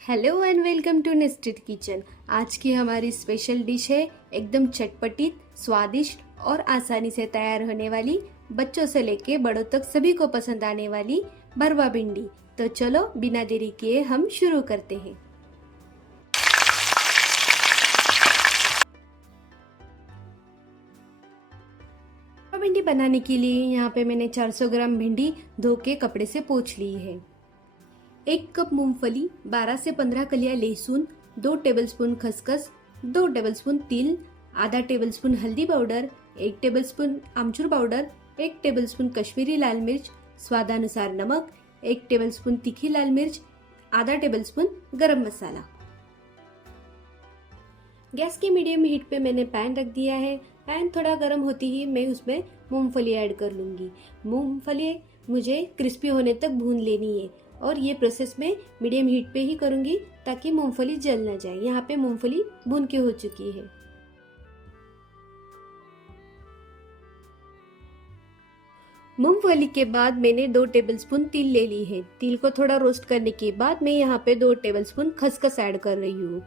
Hello and welcome to Nested Kitchen. आज की हमारी स्पेशल डिश है एकदम चटपटी, स्वादिष्ट और आसानी से तैयार होने वाली, बच्चों से लेके बड़ों तक सभी को पसंद आने वाली भरवा भिंडी। तो चलो बिना देरी किए हम शुरू करते हैं। भरवा भिंडी बनाने के लिए यहाँ पे मैंने 400 ग्राम भिंडी धो के कपड़े से पोंछ ली है। 1 कप मूंगफली, 12 से 15 कलियां लहसुन, 2 टेबलस्पून खसखस, 2 टेबलस्पून तिल, आधा टेबलस्पून हल्दी पाउडर, 1 टेबलस्पून आमचूर पाउडर, 1 टेबलस्पून कश्मीरी लाल मिर्च, स्वादानुसार नमक, 1 टेबलस्पून तीखी लाल मिर्च, आधा टेबलस्पून गरम मसाला। गैस की मीडियम हीट पे मैंने पैन रख दिया है। पैन थोड़ा गर्म होती ही मैं उसमें मूंगफली ऐड कर लूंगी। मूंगफली मुझे क्रिस्पी होने तक भून लेनी है और ये प्रोसेस मैं मीडियम हीट पे ही करूंगी ताकि मूंगफली जल ना जाए। यहाँ पे मूंगफली भून के हो चुकी है। मूंगफली के बाद मैंने 2 टेबलस्पून तिल ले ली है। तिल को थोड़ा रोस्ट करने के बाद मैं यहाँ पे 2 टेबलस्पून खसखस ऐड कर रही हूँ।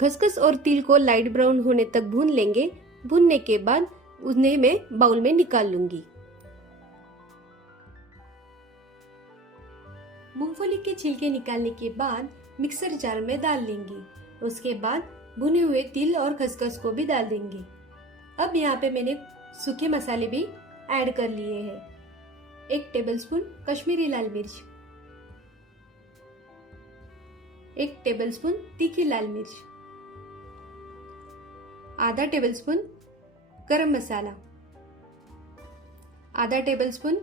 खसखस और तिल को लाइट ब्राउन होने तक भून लेंगे। भूनने के बाद उन्हें मैं बाउल में निकाल लूंगी। मूंगफली के छिलके निकालने के बाद मिक्सर जार में डाल लेंगे। उसके बाद भुने हुए तिल और खसखस को भी डाल देंगे। अब यहाँ पे मैंने सूखे मसाले भी ऐड कर लिए हैं। 1 टेबलस्पून कश्मीरी लाल मिर्च, 1 टेबलस्पून तीखी लाल मिर्च, आधा टेबलस्पून गरम मसाला, आधा टेबलस्पून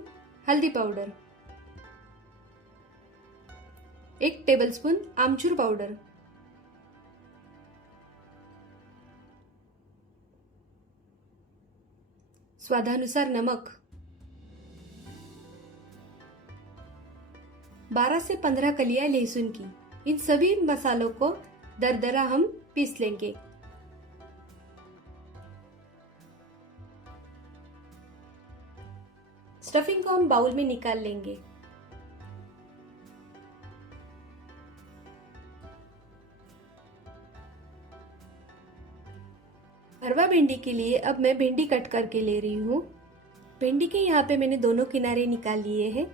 हल्दी पाउडर, 1 टेबलस्पून आमचूर पाउडर, स्वादानुसार नमक, 12 से 15 कलियां लहसुन की। इन सभी मसालों को दरदरा हम पीस लेंगे। स्टफिंग को हम बाउल में निकाल लेंगे। भरवा भिंडी के लिए अब मैं भिंडी कट करके ले रही हूँ। भिंडी के यहाँ पे मैंने दोनों किनारे निकाल लिए हैं।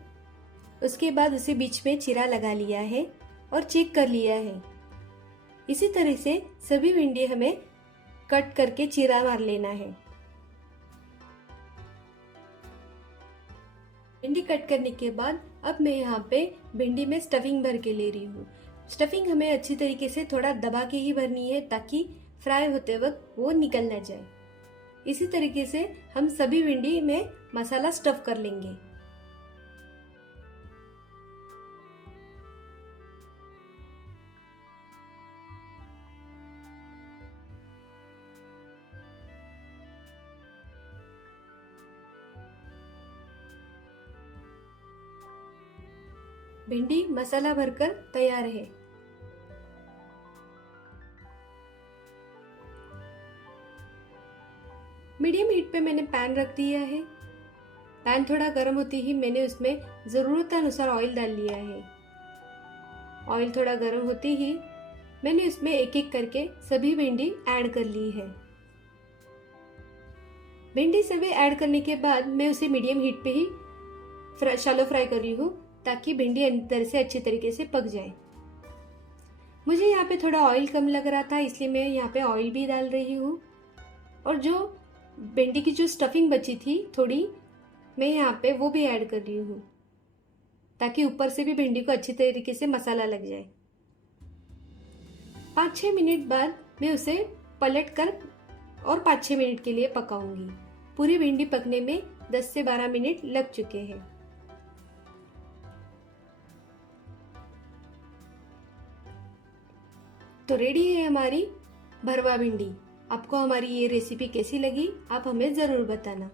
उसके बाद उसे बीच में चीरा लगा लिया है और चेक कर लिया है। इसी तरह से सभी भिंडी हमें कट करके चीरा मार लेना है। भिंडी कट करने के बाद अब मैं यहाँ पे भिंडी में स्टफिंग भर के ले रही हूँ। स्टफिंग हमें अच्छी तरीके से थोड़ा दबा के ही भरनी है ताकि फ्राई होते वक्त वो निकल ना जाए। इसी तरीके से हम सभी भिंडी में मसाला स्टफ कर लेंगे। भिंडी मसाला भरकर तैयार है। मीडियम हीट पे मैंने पैन रख दिया है। पैन थोड़ा गर्म होते ही मैंने उसमें जरूरतानुसार ऑयल डाल लिया है। ऑयल थोड़ा गर्म होते ही मैंने उसमें एक एक करके सभी भिंडी ऐड कर ली है। भिंडी सभी ऐड करने के बाद मैं उसे मीडियम हीट पे ही शैलो फ्राई कर रही हूँ ताकि भिंडी अंदर से अच्छी तरीके से पक जाए। मुझे यहाँ पे थोड़ा ऑयल कम लग रहा था इसलिए मैं यहाँ पे ऑयल भी डाल रही हूँ। और जो भिंडी की जो स्टफिंग बची थी थोड़ी, मैं यहाँ पे वो भी ऐड कर रही हूँ ताकि ऊपर से भी भिंडी को अच्छी तरीके से मसाला लग जाए। 5-6 मिनट बाद मैं उसे पलट कर और 5-6 मिनट के लिए पकाऊंगी। पूरी भिंडी पकने में 10 से 12 मिनट लग चुके हैं। तो रेडी है हमारी भरवा भिंडी। आपको हमारी ये रेसिपी कैसी लगी आप हमें ज़रूर बताना।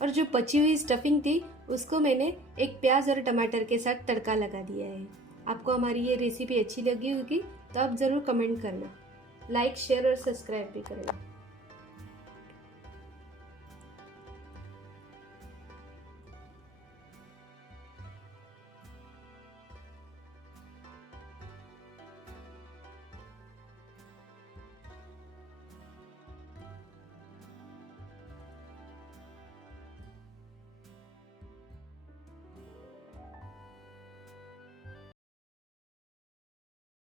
और जो बची हुई स्टफिंग थी उसको मैंने एक प्याज और टमाटर के साथ तड़का लगा दिया है। आपको हमारी ये रेसिपी अच्छी लगी होगी तो आप ज़रूर कमेंट करना, लाइक शेयर और सब्सक्राइब भी करना।